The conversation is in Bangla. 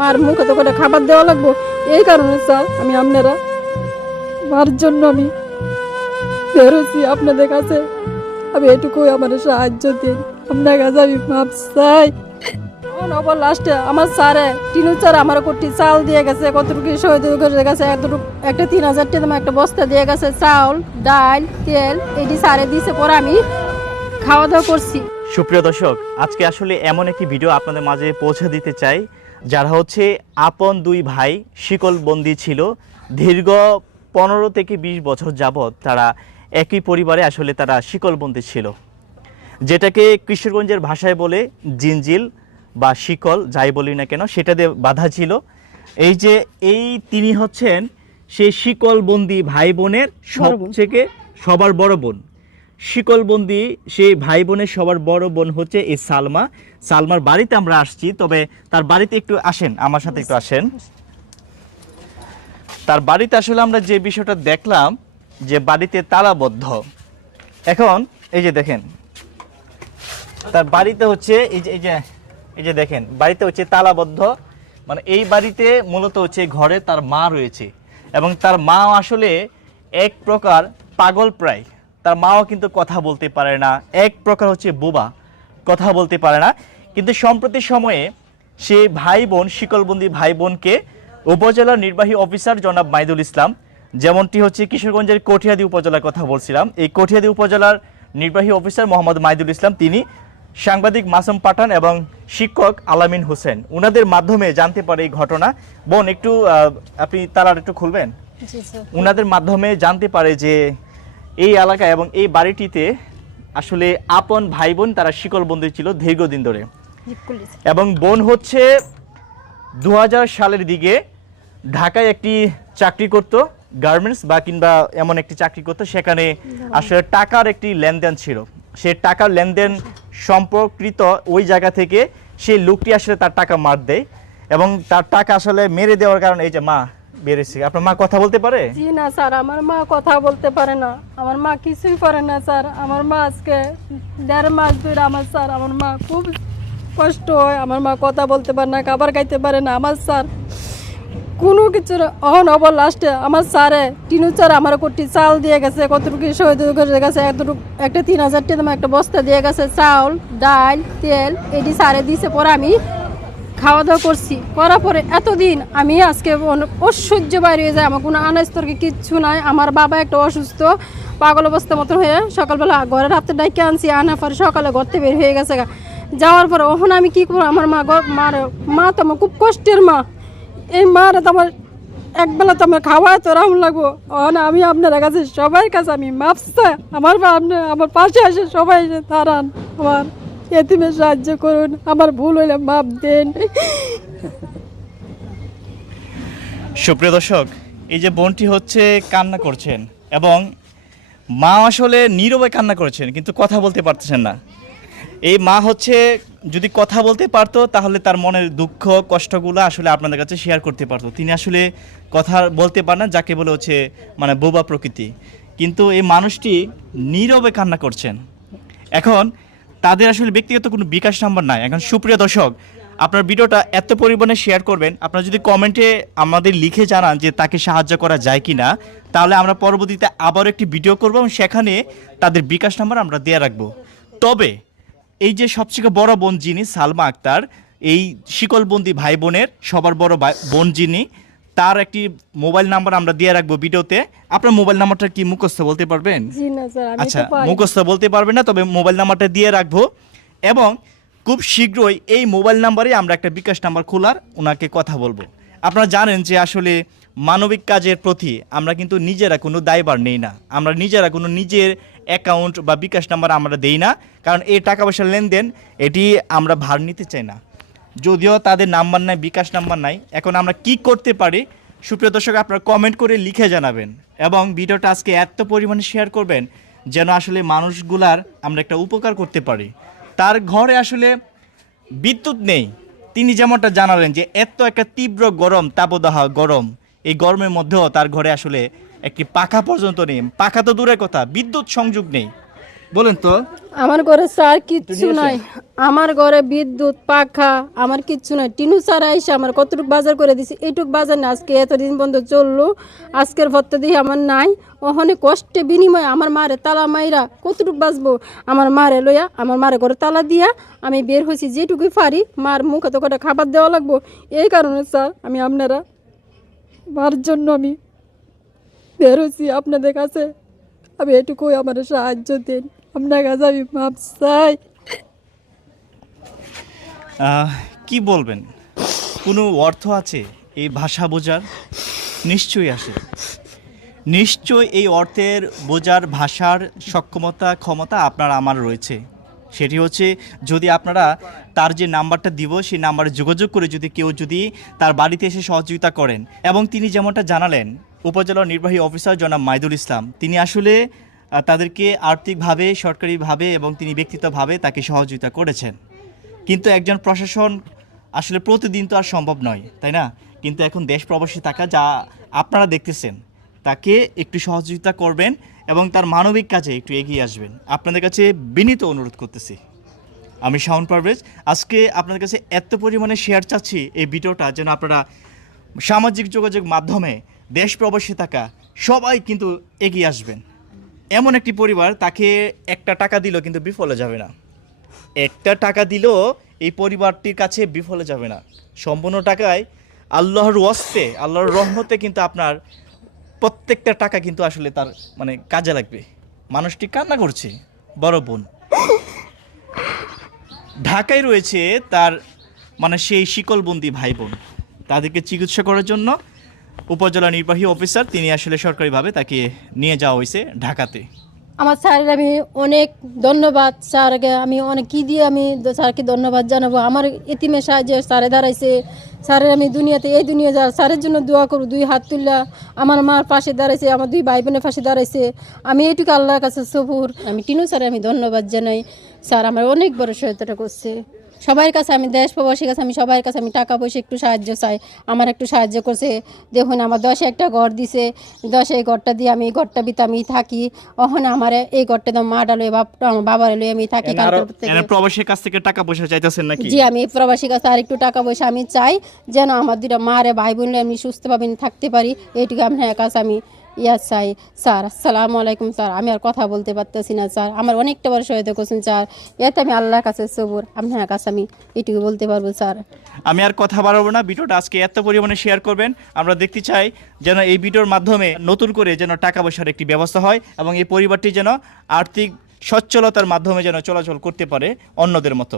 মার মুখে তো করে খাবার দেওয়া লাগবো। এই কারণে, স্যার, আমি আপনারা মার জন্য আমি বেরোছি আপনাদের কাছে। আমি এটুকুই আমার সাহায্য দিন। আপনার কাছে আমি মাপ চাই। অনবর লাস্টে আমার স্যারে, টিনু স্যার আমার কোটি চাল দিয়ে গেছে কতটুকু শহীদ করে গেছে, এতটুকু একটা তিন হাজার টাকা একটা বস্তা দিয়ে গেছে, চাউল, ডাল, তেল, এটি স্যারে দিয়েছে পরে আমি খাওয়া দাওয়া করছি। সুপ্রিয় দর্শক, আজকে আসলে এমন একটি ভিডিও আপনাদের মাঝে পৌঁছে দিতে চাই। যারা হচ্ছে আপন দুই ভাই শিকলবন্দি ছিল দীর্ঘ পনেরো থেকে বিশ বছর যাবৎ তারা একই পরিবারে আসলে তারা শিকলবন্দি ছিল। যেটাকে কিশোরগঞ্জের ভাষায় বলে জিঞ্জিল বা শিকল যাই বলি না কেন সেটা দিয়ে বাধা ছিল। এই যে এই তিনি হচ্ছেন সেই শিকলবন্দি ভাই বোনের সব থেকে সবার বড় বোন। শিকলবন্দি, সেই ভাই বোনের সবার বড় বোন হচ্ছে এই সালমা। সালমার বাড়িতে আমরা আসছি, তবে তার বাড়িতে একটু আসেন, আমার সাথে একটু আসেন। তার বাড়িতে আসলে আমরা যে বিষয়টা দেখলাম, যে বাড়িতে তালাবদ্ধ। এখন, এই যে দেখেন, তার বাড়িতে হচ্ছে, এই যে এই যে এই যে দেখেন, বাড়িতে হচ্ছে তালাবদ্ধ। মানে এই বাড়িতে মূলত হচ্ছে ঘরে তার মা রয়েছে। এবং তার মা আসলে এক প্রকার পাগল প্রায়। তার মাও কিন্তু কথা বলতে পারে না। এক প্রকার হচ্ছে বোবা কথা বলতে পারে না। কিন্তু সম্প্রতি সময়ে সে ভাই বোন শিকলবন্দি ভাই বোনকে উপজেলা নির্বাহী অফিসার জনাব মাইদুল ইসলাম যেমনটি হচ্ছে কিশোরগঞ্জের কঠিয়াদি উপজেলার কথা বলছিলাম এই কঠিয়াদি উপজেলার নির্বাহী অফিসার মোহাম্মদ মাইদুল ইসলাম তিনি সাংবাদিক মাসুম পাঠান এবং শিক্ষক আলামিন হোসেন। উনাদের মাধ্যমে জানতে পারে এই ঘটনা। বোন একটু আপনি তালার একটু খুলবেন? উনাদের মাধ্যমে জানতে পারে যে এই এলাকায় এবং এই বাড়িটিতে আসলে আপন ভাই বোন তারা শিকল শিকলবন্দি ছিল দীর্ঘদিন ধরে। এবং বোন হচ্ছে দু হাজার সালের দিকে ঢাকায় একটি চাকরি করত গার্মেন্টস বা কিংবা এমন একটি চাকরি করতো সেখানে আসলে টাকার একটি লেনদেন ছিল। সে টাকার লেনদেন সম্পর্কিত ওই জায়গা থেকে সেই লোকটি আসলে তার টাকা মার দেয় এবং তার টাকা আসলে মেরে দেওয়ার কারণে এই যে মা বেড়েছে। আপনার মা কথা বলতে পারে? জি না, স্যার, আমার মা কথা বলতে পারে না। আমার মা কিছুই পারে না, স্যার। আমার মা আজকে দেড় মাস ধরে আমার, স্যার, আমার মা খুব কষ্ট হয়। আমার মা কথা বলতে পারে না, খাবার খাইতে পারে না। আমার, স্যার, কোনো কিছু অহন হব লাস্টে আমার, স্যারে টিনু স্যার আমার কোটি চাল দিয়ে গেছে, কতটুকু শহীদ করে গেছে এতটুকু, একটা তিন হাজার টাকা একটা বস্তা দিয়ে গেছে, চাউল, ডাল, তেল, এটি স্যারে দিয়েছে পরে আমি খাওয়া দাওয়া করছি। করার পরে এতদিন আমি আজকে অসহ্য বাইরে হয়ে যায় আমার কোনো আনাজ তরকি কিচ্ছু নাই। আমার বাবা একটা অসুস্থ, পাগল অবস্থা মতন হয়ে সকালবেলা ঘরের হাতে ডাইকে আনছি, আনার পরে সকালে ঘর থেকে বের হয়ে গেছে গা। যাওয়ার পরে ওখানে আমি কি করব? আমার মা মার মা তো আমার খুব কষ্টের মা। এই মার তো আমার একবেলা তো আমার খাওয়া তো রাম লাগবো। ওখানে আমি আপনার কাছে সবার কাছে আমি, মাপসা। আমার বা আপনি আমার পাশে আসে সবাই এসে দাঁড়ান আমার। এতিমের সাহায্য করুন, আমার ভুল হইলে মাপ দেন। সুপ্রিয় দর্শক, এই যে বোনটি হচ্ছে কান্না করছেন এবং মা আসলে নীরবে কান্না করেছেন, কিন্তু কথা বলতে পারতেছেন না। এই মা হচ্ছে যদি কথা বলতে পারতো, তাহলে তার মনের দুঃখ, কষ্টগুলো আসলে আপনাদের কাছে শেয়ার করতে পারতো। তিনি আসলে কথা বলতে পারেন যাকে বলে হচ্ছে মানে বোবা প্রকৃতি। কিন্তু এই মানুষটি নীরবে কান্না করছেন। এখন তাদের আসলে ব্যক্তিগত কোনো বিকাশ নাম্বার নাই। এখন সুপ্রিয় দর্শক, আপনার ভিডিওটা এত পরিমাণে শেয়ার করবেন, আপনারা যদি কমেন্টে আমাদের লিখে জানান যে তাকে সাহায্য করা যায় কি না তাহলে আমরা পরবর্তীতে আবারও একটি ভিডিও করব এবং সেখানে তাদের বিকাশ নাম্বার আমরা দিয়ে রাখব। তবে, এই যে সবচেয়ে বড় বোন যিনি, সালমা আক্তার, এই শিকলবন্দি ভাই বোনের সবার বড় বোন যিনি তার একটি মোবাইল নাম্বার আমরা দিয়ে রাখব ভিডিওতে। আপনার মোবাইল নাম্বারটা কি মুখস্থ বলতে পারবেন? আচ্ছা মুখস্থ বলতে পারবেন না তবে মোবাইল নাম্বারটা দিয়ে রাখব। এবং খুব শীঘ্রই এই মোবাইল নাম্বারে আমরা একটা বিকাশ নাম্বার খোলার ওনাকে কথা বলব। আপনারা জানেন যে আসলে মানবিক কাজের প্রতি আমরা কিন্তু নিজেরা কোনো দায়বার নেই না। আমরা নিজেরা কোনো নিজের অ্যাকাউন্ট বা বিকাশ নাম্বার আমরা দেই না কারণ এই টাকা পয়সার লেনদেন এটি আমরা ভার নিতে চাই না। যদিও তাদের নাম্বার নাই, বিকাশ নাম্বার নাই, এখন আমরা কি করতে পারি? সুপ্রিয় দর্শক, আপনারা কমেন্ট করে লিখে জানাবেন এবং ভিডিওটা আজকে এত পরিমাণে শেয়ার করবেন যেন আসলে মানুষগুলার আমরা একটা উপকার করতে পারি। তার ঘরে আসলে বিদ্যুৎ নেই। তিনি যেমনটা জানালেন যে, এত একটা তীব্র গরম, তাপদাহ গরম, এই গরমের মধ্যেও তার ঘরে আসলে একটি পাখা পর্যন্ত নেই। পাখা তো দূরের কথা, বিদ্যুৎ সংযোগ নেই। বলেন তো। আমার ঘরে স্যার কিচ্ছু নাই। আমার ঘরে বিদ্যুৎ পাখা আমার কিচ্ছু নাই। টিনু স্যার আইসা আমার কতটুক বাজার করে দিছে এইটুক বাজার না আজকে এতদিন বন্ধ চলল আজকের ভত্তা দিয়ে আমার নাই। ওখানে কষ্টে বিনিময়ে আমার মারে তালা মাইরা কতটুক বাঁচবো? আমার মারে লইয়া আমার মারে ঘরে তালা দিয়া আমি বের হয়েছি যেটুকুই পারি মার মুখে তো কটা খাবার দেওয়া লাগবো। এই কারণে স্যার আমি আপনারা মার জন্য আমি বের হয়েছি। আপনাদের কাছে আমি এটুকুই আমার সাহায্য দিন। আপনার কি বলবেন? কোনো অর্থ আছে এই ভাষা বোঝার? নিশ্চয়ই আছে। নিশ্চয় এই অর্থের বোঝার ভাষার সক্ষমতা, ক্ষমতা আপনার আমার রয়েছে। সেটি হচ্ছে, যদি আপনারা তার যে নাম্বারটা দিব, সেই নাম্বারে যোগাযোগ করে যদি কেউ যদি তার বাড়িতে এসে সহযোগিতা করেন, এবং তিনি যেমনটা জানালেন, উপজেলা নির্বাহী অফিসার জনাব মাইদুল ইসলাম, তিনি আসলে তাদেরকে আর্থিকভাবে, সরকারিভাবে এবং তিনি ব্যক্তিগতভাবে তাকে সহযোগিতা করেছেন। কিন্তু একজন প্রশাসন আসলে প্রতিদিন তো আর সম্ভব নয়, তাই না? কিন্তু এখন দেশ প্রবাসী থাকা যা আপনারা দেখতেছেন, তাকে একটু সহযোগিতা করবেন এবং তার মানবিক কাজে একটু এগিয়ে আসবেন। আপনাদের কাছে বিনীত অনুরোধ করতেছি। আমি শাওন পারভেজ। আজকে আপনাদের কাছে এত পরিমাণে শেয়ার চাচ্ছি এই ভিডিওটা যেন আপনারা সামাজিক যোগাযোগ মাধ্যমে দেশ প্রবাসী থাকা সবাই কিন্তু এগিয়ে আসবেন। এমন একটি পরিবার, তাকে একটা টাকা দিল কিন্তু বিফলে যাবে না। একটা টাকা দিলেও এই পরিবারটির কাছে বিফলে যাবে না। সম্পূর্ণ টাকায় আল্লাহর ওয়াস্তে, আল্লাহর রহমতে কিন্তু আপনার প্রত্যেকটা টাকা কিন্তু আসলে তার মানে কাজে লাগবে। মানুষটি কান্না করছে, বড় বোন। ঢাকায় রয়েছে তার মানে সেই শিকলবন্দি ভাই বোন। তাদেরকে চিকিৎসা করার জন্য উপজেলা নির্বাহী অফিসার তিনি আসলে সরকারিভাবে তাকে নিয়ে যাওয়া হয়েছে ঢাকাতে। আমার স্যারের আমি অনেক ধন্যবাদ। স্যারকে আমি অনেক কী দিয়ে আমি স্যারকে ধন্যবাদ জানাব। আমার এতিমের সাহায্যে স্যারে দাঁড়াইছে। স্যারের আমি দুনিয়াতে এই দুনিয়া যা স্যারের জন্য দোয়া করব দুই হাত তুললা আমার মার পাশে দাঁড়াইছে আমার দুই ভাই বোনের পাশে দাঁড়াইছে। আমি এইটুকু আল্লাহর কাছে সফুর আমি টিনু স্যারে আমি ধন্যবাদ জানাই। স্যার আমার অনেক বড় সহায়তাটা করছে। সবার কাছে আমি দেশ প্রবাসীর কাছে আমি সবার কাছে আমি টাকা পয়সা একটু সাহায্য চাই। আমার একটু সাহায্য করছে। দেখুন আমার দশে একটা ঘর দিছে। দশে এই ঘরটা দিয়ে আমি এই ঘরটা ভিতরে আমি থাকি। ওখানে আমার এই ঘরটা তো মা ডালো বাপটা আমার বাবার লই আমি থাকি। প্রবাসীর কাছ থেকে টাকা পয়সা চাইতেছেন নাকি? জি আমি প্রবাসী কাছে আর একটু টাকা পয়সা আমি চাই। যেন আমার দুটা মারে ভাই বোনলে আমি সুস্থভাবে থাকতে পারি। এইটুকু আপনার কাছে আমি ইয়া চাই, স্যার, আসসালামু আলাইকুম, স্যার, আমি আর কথা বলতে পারতেছি না, স্যার, আমার অনেকটা বড় সহায়তা করছেন, স্যার, এতে আমি আল্লাহর কাছে সবুর, আপনার কাছে আমি এইটুকু বলতে পারব, স্যার। আমি আর কথা বাড়াবো না, ভিডিওটা আজকে এত পরিমাণে শেয়ার করবেন, আমরা দেখতে চাই যেন এই ভিডিওর মাধ্যমে নতুন করে যেন টাকা পয়সার একটি ব্যবস্থা হয় এবং এই পরিবারটি যেন আর্থিক সচ্ছলতার মাধ্যমে যেন চলাচল করতে পারে অন্যদের মতো।